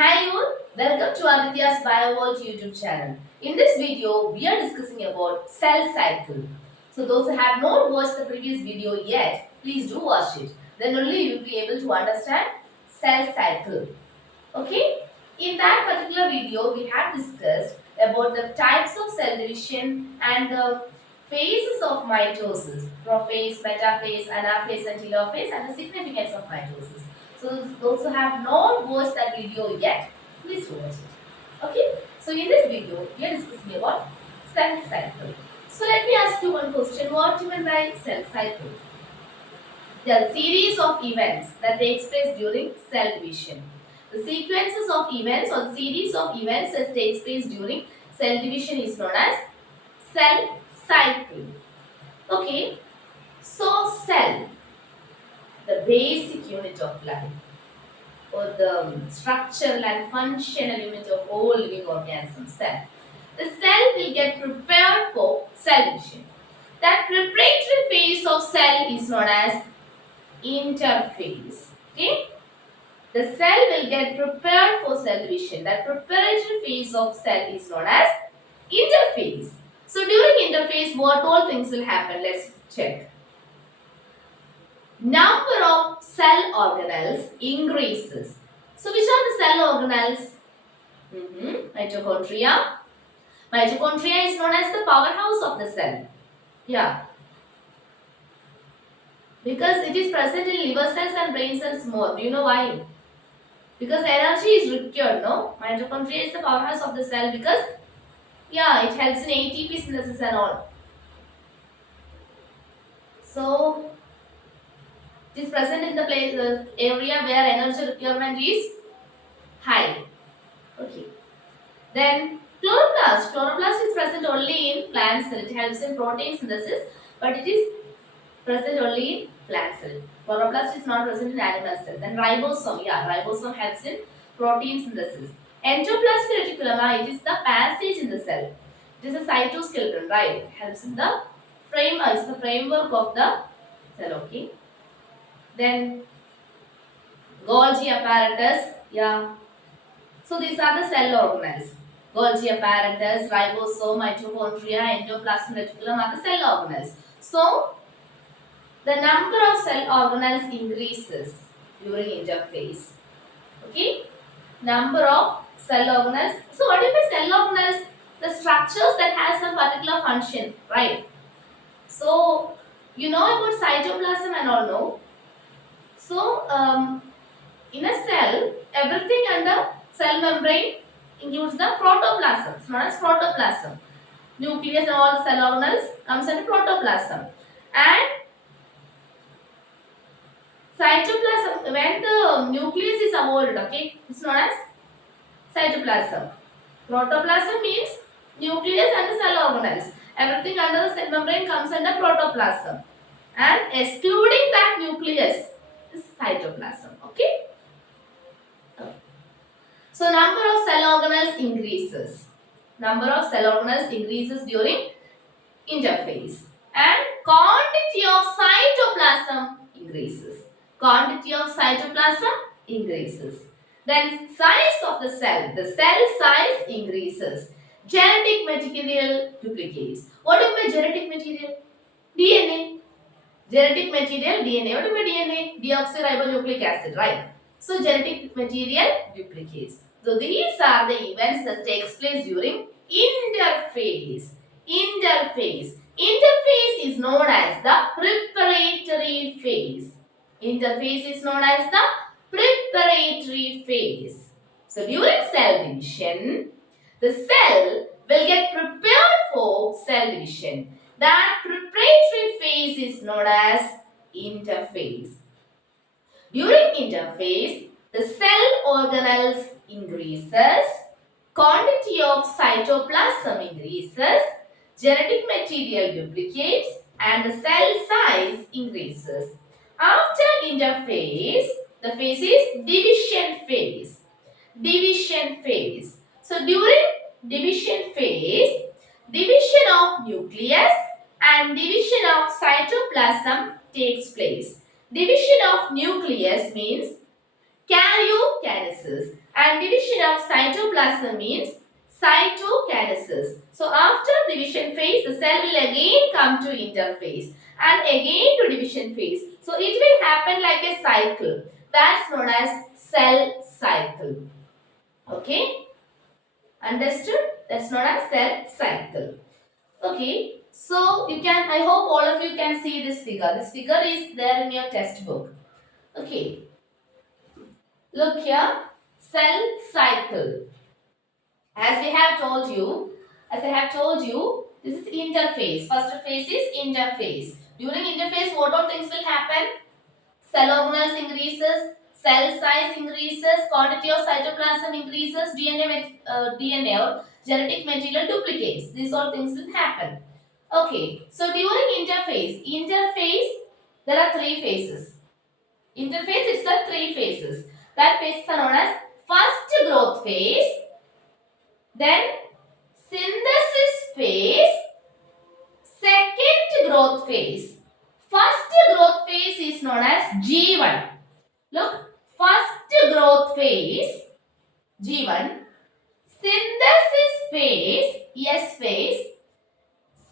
Hi all, welcome to Adithya's BioWorld YouTube channel. In this video, we are discussing about cell cycle. So those who have not watched the previous video yet, please do watch it. Then only you will be able to understand cell cycle. Okay? In that particular video, we have discussed about the types of cell division and the phases of mitosis, prophase, metaphase, anaphase and telophase, and the significance of mitosis. So those who have not watched that video yet, please watch it. Okay? So in this video, we are discussing about cell cycle. So let me ask you one question. What do you mean by cell cycle? The series of events that takes place during cell division. The sequences of events or the series of events that takes place during cell division is known as cell cycle. Okay, so cell, the basic unit of life or the structural and functional unit of all living organisms, cell. The cell will get prepared for cell division. That preparatory phase of cell is known as interphase. Okay, the cell will get prepared for cell division. That preparatory phase of cell is known as interphase. So during interphase, what all things will happen? Let's check. Number of cell organelles increases. So which are the cell organelles? Mitochondria. Mitochondria is known as the powerhouse of the cell. Yeah. Because it is present in liver cells and brain cells more. Do you know why? Because energy is required, no? Mitochondria is the powerhouse of the cell because, yeah, it helps in ATP synthesis and all. So, it is present in the place, area where energy requirement is high. Okay. Then, chloroplast. Chloroplast is present only in plant cell. It helps in protein synthesis, but it is present only in plant cell. Chloroplast is not present in animal cell. Then ribosome, ribosome helps in protein synthesis. Endoplasmic reticulum, it is the passage in the cell. It is a cytoskeleton, right? It helps in the frame, it's the framework of the cell, okay? Then Golgi apparatus, So these are the cell organelles. Golgi apparatus, ribosome, mitochondria, endoplasmic reticulum are the cell organelles. So the number of cell organelles increases during interphase. Okay? Number of cell organelles. So what is the cell organelles? The structures that has some particular function, right? So you know about cytoplasm and all, no? So in a cell, everything under cell membrane includes the protoplasm. It's known as protoplasm. Nucleus and all the cell organelles comes under protoplasm. And cytoplasm, when the nucleus is avoided, okay, it's known as cytoplasm. Protoplasm means nucleus and the cell organelles. Everything under the cell membrane comes under protoplasm. And excluding that nucleus is cytoplasm, okay? So number of cell organelles increases. Number of cell organelles increases during interphase. And quantity of cytoplasm increases. Quantity of cytoplasm increases. Then size of the cell size increases. Genetic material duplicates. What do you mean genetic material? DNA. Genetic material DNA. What do you mean DNA? Deoxyribonucleic acid, right? So genetic material duplicates. So these are the events that takes place during interphase. Interphase. Interphase is known as the preparatory phase. Interphase is known as the preparatory phase. So during cell division, the cell will get prepared for cell division. That preparatory phase is known as interphase. During interphase, the cell organelles increases, quantity of cytoplasm increases, genetic material duplicates, and the cell size increases. After interphase, the phase is division phase. Division phase. So during division phase, division of nucleus and division of cytoplasm takes place. Division of nucleus means karyokinesis. And division of cytoplasm means cytokinesis. So after division phase, the cell will again come to interphase and again to division phase. So it will happen like a cycle. That's known as cell cycle. Okay? Understood? That's known as cell cycle. Okay. So you can, I hope all of you can see this figure. This figure is there in your textbook. Okay. Look here. Cell cycle. As we have told you, as I have told you, this is interphase. First phase is interphase. During interphase, what all things will happen? Cell organelles increases, cell size increases, quantity of cytoplasm increases, DNA or genetic material duplicates. These all things will happen. Okay, so during interphase, there are three phases. Interphase itself three phases. That phases are known as first growth phase, then synthesis phase, second growth phase. First growth phase is known as G1. Look, first growth phase G1, synthesis phase S phase,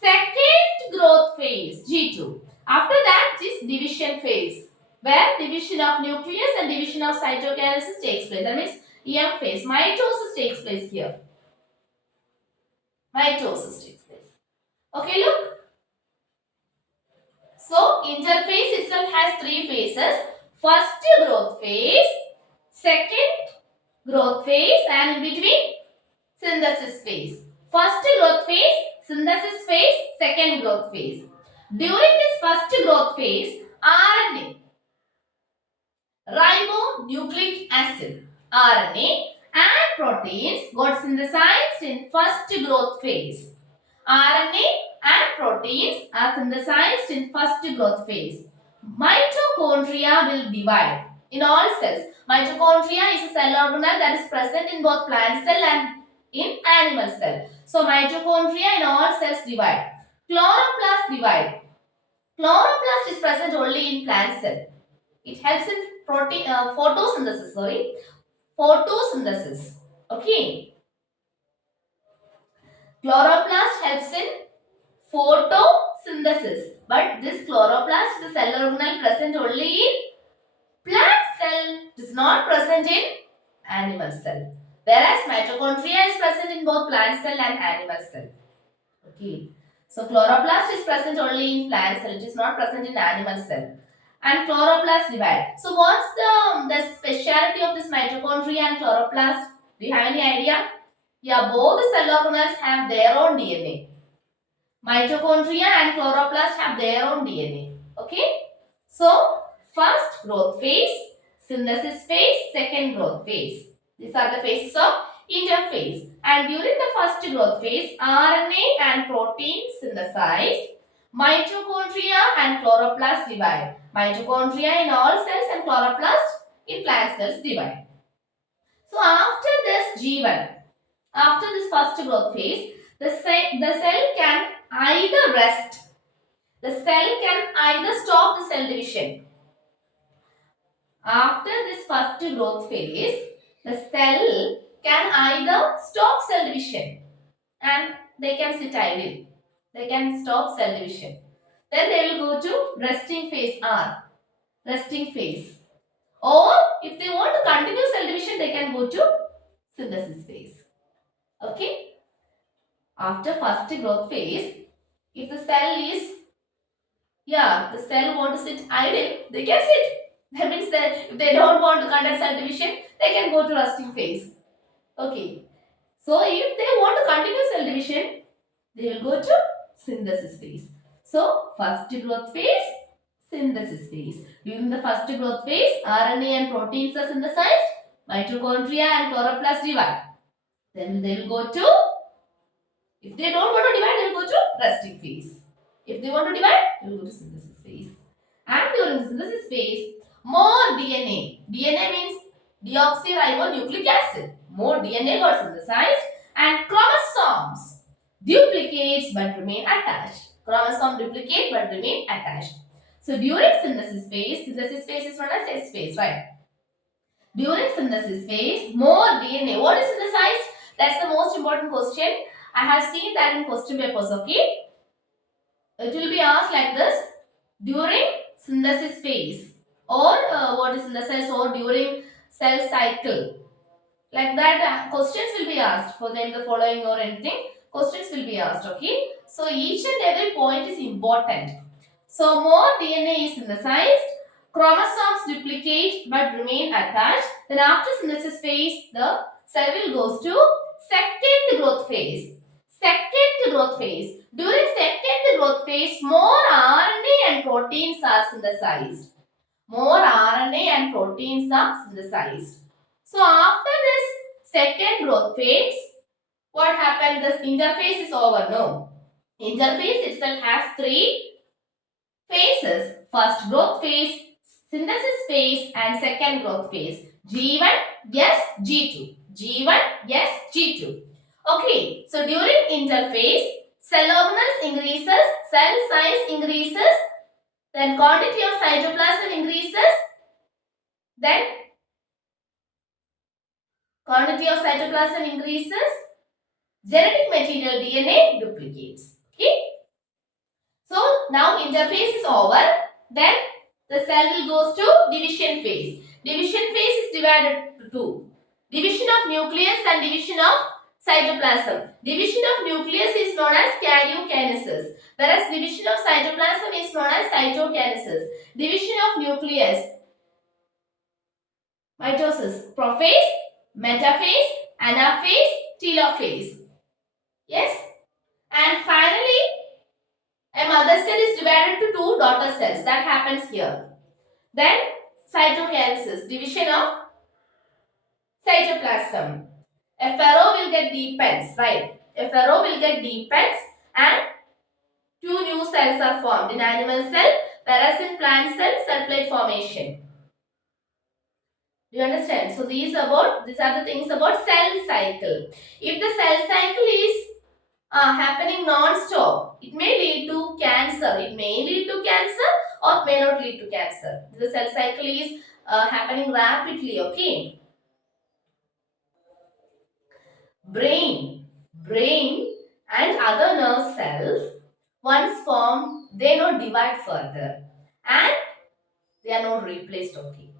second growth phase G2. After that is division phase, where division of nucleus and division of cytokinesis takes place. That means EM phase, mitosis takes place here. Mitosis takes place. Okay, look. So, interphase itself has three phases. First growth phase, second growth phase, and in between synthesis phase. First growth phase, synthesis phase, second growth phase. During this first growth phase, RNA, ribonucleic acid, RNA and proteins got synthesized in first growth phase. RNA and proteins are synthesized in first growth phase. Mitochondria will divide in all cells. Mitochondria is a cell organelle that is present in both plant cell and in animal cell. So mitochondria in all cells divide. Chloroplast divide. Chloroplast is present only in plant cell. It helps in photosynthesis. Photosynthesis. Okay. Chloroplast helps in photosynthesis. But this chloroplast is a cell organelle present only in plant cell. It is not present in animal cell. Whereas mitochondria is present in both plant cell and animal cell. Okay. So chloroplast is present only in plant cell. It is not present in animal cell. And chloroplast divide. So what's the speciality of this mitochondria and chloroplast? Do you have any idea? Yeah, both the cell organelles have their own DNA. Mitochondria and chloroplast have their own DNA. Okay. So first growth phase, synthesis phase, second growth phase. These are the phases of interphase. And during the first growth phase, RNA and protein synthesized. Mitochondria and chloroplast divide. Mitochondria in all cells and chloroplast in plant cells divide. So after this G1, after this first growth phase, the cell can either rest. The cell can either stop the cell division. After this first growth phase, the cell can either stop cell division and they can sit idle. They can stop cell division. Then they will go to resting phase R. Resting phase. Or if they want to continue cell division, they can go to synthesis phase. Okay. After first growth phase, if the cell want to sit idle, they can sit. That means that if they don't want to conduct cell division, they can go to resting phase. Okay. So if they want to continue cell division, they will go to synthesis phase. So first growth phase, synthesis phase. During the first growth phase, RNA and proteins are synthesized. Mitochondria and chloroplast divide. Then they will go to, if they don't want to divide, they will go to resting phase. If they want to divide, they will go to synthesis phase. And during synthesis phase, more DNA. DNA means deoxyribonucleic acid. More DNA got synthesized and chromosomes duplicates but remain attached. Chromosome duplicate but remain attached. So during synthesis phase is known as S phase, right? During synthesis phase, more DNA. What is synthesized? That's the most important question. I have seen that in question papers, okay? It will be asked like this. During synthesis phase or what is synthesized or during cell cycle. Like that questions will be asked for them the following or anything. Questions will be asked, okay? So each and every point is important. So more DNA is synthesized, chromosomes duplicate but remain attached. Then after synthesis phase, the cell will goes to second growth phase. Second growth phase. During second growth phase, more RNA and proteins are synthesized. More RNA and proteins are synthesized. So after this second growth phase, what happened? This interphase is over. No. Interphase itself has three phases. First growth phase, synthesis phase and second growth phase. G1, yes, G2. G1, yes, G2. Okay, so during interphase, cell organelles increases, cell size increases, then quantity of cytoplasm increases, then quantity of cytoplasm increases, genetic material DNA duplicates. Okay. So now interphase is over. Then the cell will goes to division phase. Division phase is divided to two. Division of nucleus and division of cytoplasm. Division of nucleus is known as karyokinesis, whereas division of cytoplasm is known as cytokinesis. Division of nucleus, mitosis, prophase, metaphase, anaphase, telophase. Yes. And finally, a mother cell is divided to two daughter cells. That happens here. Then cytokinesis, division of cytoplasm. A furrow will get deepens, right? A furrow will get deepens and two new cells are formed in animal cell, whereas in plant cell, cell plate formation. Do you understand? So these are the things about cell cycle. If the cell cycle is happening non-stop, it may lead to cancer. It may lead to cancer or may not lead to cancer. The cell cycle is happening rapidly, okay? Brain and other nerve cells, once formed, they not divide further and they are not replaced, okay?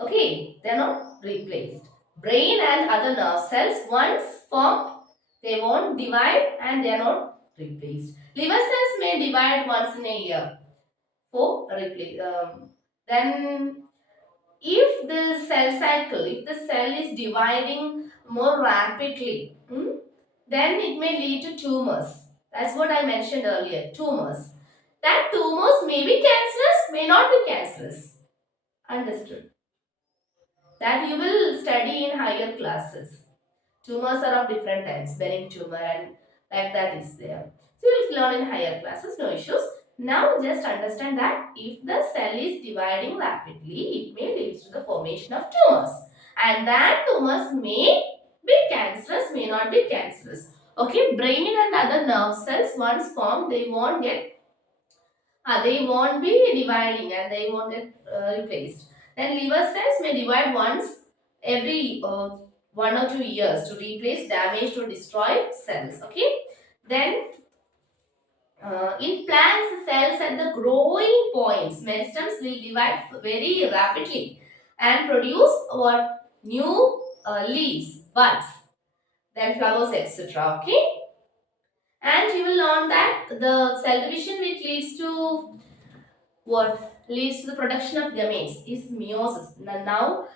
Okay, they are not replaced. Brain and other nerve cells, once formed, they won't divide and they are not replaced. Liver cells may divide once in a year for replace. Then if the cell cycle, if the cell is dividing more rapidly, then it may lead to tumors. That's what I mentioned earlier, tumors. That tumors may be cancerous, may not be cancerous. Understood? That you will study in higher classes. Tumors are of different types, benign tumor and like that is there. So you will learn in higher classes, no issues. Now just understand that if the cell is dividing rapidly, it may lead to the formation of tumors. And that tumors may be cancerous, may not be cancerous. Okay, brain and other nerve cells once formed, they won't be dividing and they won't get replaced. Then liver cells may divide once every 1 or 2 years to replace damaged or destroyed cells. Okay. Then in plants cells at the growing points, meristems will divide very rapidly and produce what new leaves, buds, then flowers, etc. Okay. And you will learn that the cell division which leads to what leads to the production of gametes is meiosis. Now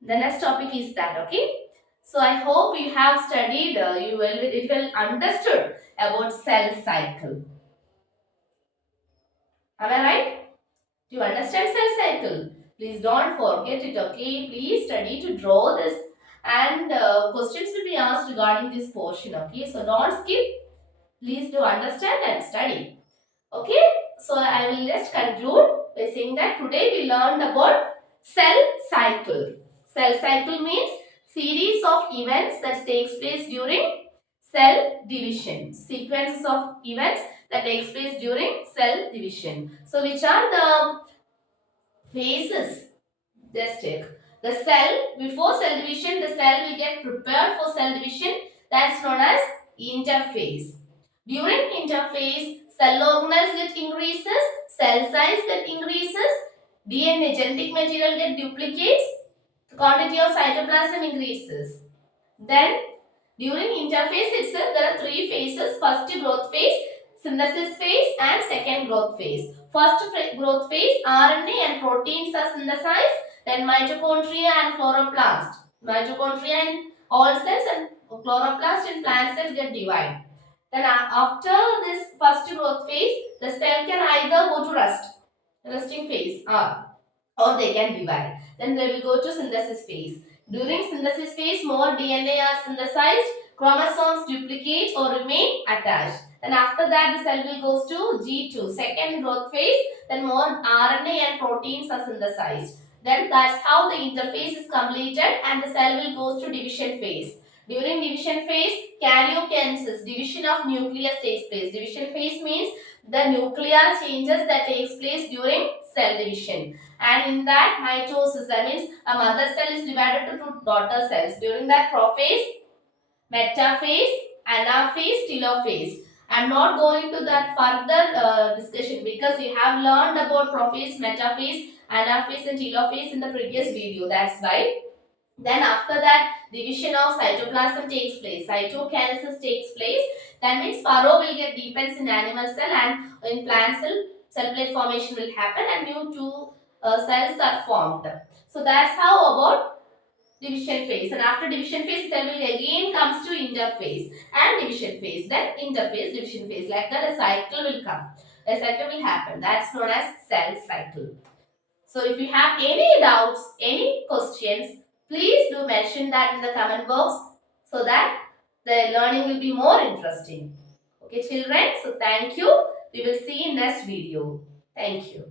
the next topic is that, okay. So I hope you have studied, it will understood about cell cycle. Am I right? Do you understand cell cycle? Please don't forget it, okay. Please study to draw this and questions will be asked regarding this portion, okay. So don't skip. Please do understand and study. Okay, so I will just conclude by saying that today we learned about cell cycle. Cell cycle means series of events that takes place during cell division. Sequences of events that takes place during cell division. So which are the phases? Just check. The cell, before cell division, the cell will get prepared for cell division. That's known as interphase. During interphase, cell organelles get increases, cell size get increases, DNA genetic material get duplicates, the quantity of cytoplasm increases. Then during interphase itself, there are three phases. First growth phase, synthesis phase and second growth phase. First growth phase, RNA and proteins are synthesized. Then mitochondria and chloroplast. Mitochondria in all cells and chloroplast in plant cells get divided. Then after this first growth phase, the cell can either go to resting phase, or they can divide. Then they will go to synthesis phase. During synthesis phase, more DNA are synthesized, chromosomes duplicate or remain attached. Then after that, the cell will goes to G2, second growth phase. Then more RNA and proteins are synthesized. Then that's how the interphase is completed and the cell will goes to division phase. During division phase, karyokinesis, division of nucleus takes place. Division phase means the nuclear changes that takes place during cell division. And in that mitosis, that means a mother cell is divided to two daughter cells. During that prophase, metaphase, anaphase, telophase. I am not going to that further discussion because you have learned about prophase, metaphase, anaphase and telophase in the previous video. That's why. Then after that, division of cytoplasm takes place. Cytokinesis takes place. That means furrow will get deepens in animal cell and in plant cell, cell plate formation will happen and new two cells are formed. So that's how about division phase. And after division phase, cell will again comes to interphase and division phase. Then interphase, division phase. Like that, a cycle will come. A cycle will happen. That's known as cell cycle. So if you have any doubts, any questions, please do mention that in the comment box so that the learning will be more interesting. Okay children, so thank you. We will see in next video. Thank you.